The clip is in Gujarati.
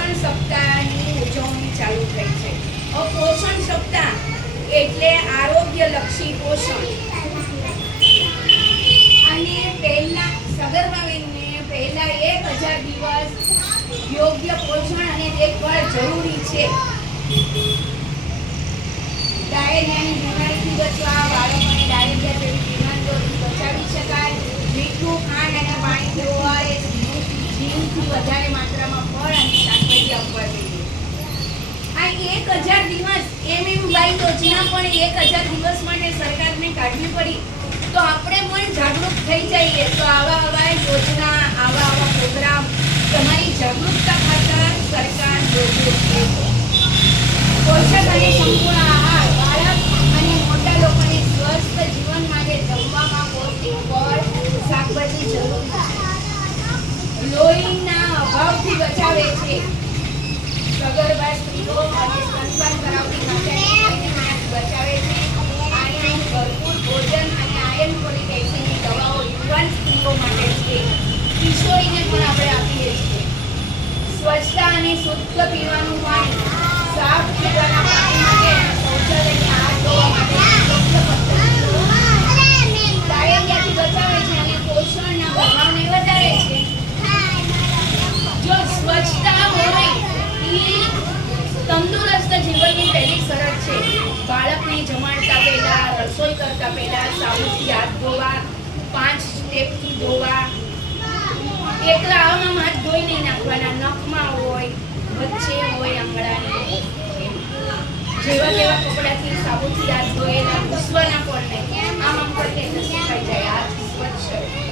પોષણ સપ્તાહની ઉજવણી ચાલુ થઈ છે. પોષણ સપ્તાહ એટલે આરોગ્યલક્ષી પોષણ. અને પહેલા સગર્ભાબેનને પહેલા 1000 દિવસ યોગ્ય પોષણ અને દેખભાળ જરૂરી છે. ડાયેરિયાની બીમારીથી બચવા, બાળકોને ડાયેરિયા જેવી બીમારીઓથી બચાવી શકાય. મીઠું, ખાંડ અને પાણીથી ORS, જીવથી વધારે માત્રામાં ફળ અને શાકભાજી આપવા જોઈએ. આ 1000 દિવસ MMY યોજના પણ 1000 દિવસ માટે સરકારને કાઢવી પડી. તો આપણે પણ જાગૃત થઈ જઈએ. તો આવા યોજના, આવા પ્રોગ્રામ તમારી જાગૃતતા ખાતર સરકાર યોજે છે. પોષક અને સંપૂર્ણ આહાર બાળક અને મોટા લોકોને સ્વસ્થ જીવન માટે જમવામાં પૌષ્ટિક ફળ, શાકભાજી જરૂરી છે. લોહીના અભાવથી બચાવે છે. સગર્ભા સ્ત્રીઓ અને સ્તનપાન કરાવતી માતાને બચાવે છે. આયર્ન ભરપૂર ભોજન અને આયર્ન ફોલિક એસિડની દવાઓ યુવાન સ્ત્રીઓ માટે છે. કિશોરીને પણ આપણે આપીએ છીએ. સ્વચ્છતા અને શુદ્ધ પીવાનું પાણી, સાફ પીવાના પાણી માટે શૌચાલયને હાથ ધોવા માટે ડાયેરિયાથી બચાવે છે અને પોષણના પ્રભાવને વધારે છે. જો સ્વચ્છતા હોય એ તંદુરસ્ત જીવનની પહેલી શરત છે. બાળકને જમાડતા પહેલા, રસોઈ કરતા પહેલા સાબુથી હાથ ધોવા, 5 સ્ટેપથી ધોવા. એકલા આવામાં હાથ ધોઈ નહીં નાખવાના. નખમાં હોય, વચ્ચે હોય, આંગળાની જેવા તેવા કપડાથી સાબુથી હાથ ધોયેલા ઘૂસવાના પણ નહીં. આમ કરતે સુકાઈ જાય હાથ સ્વચ્છ.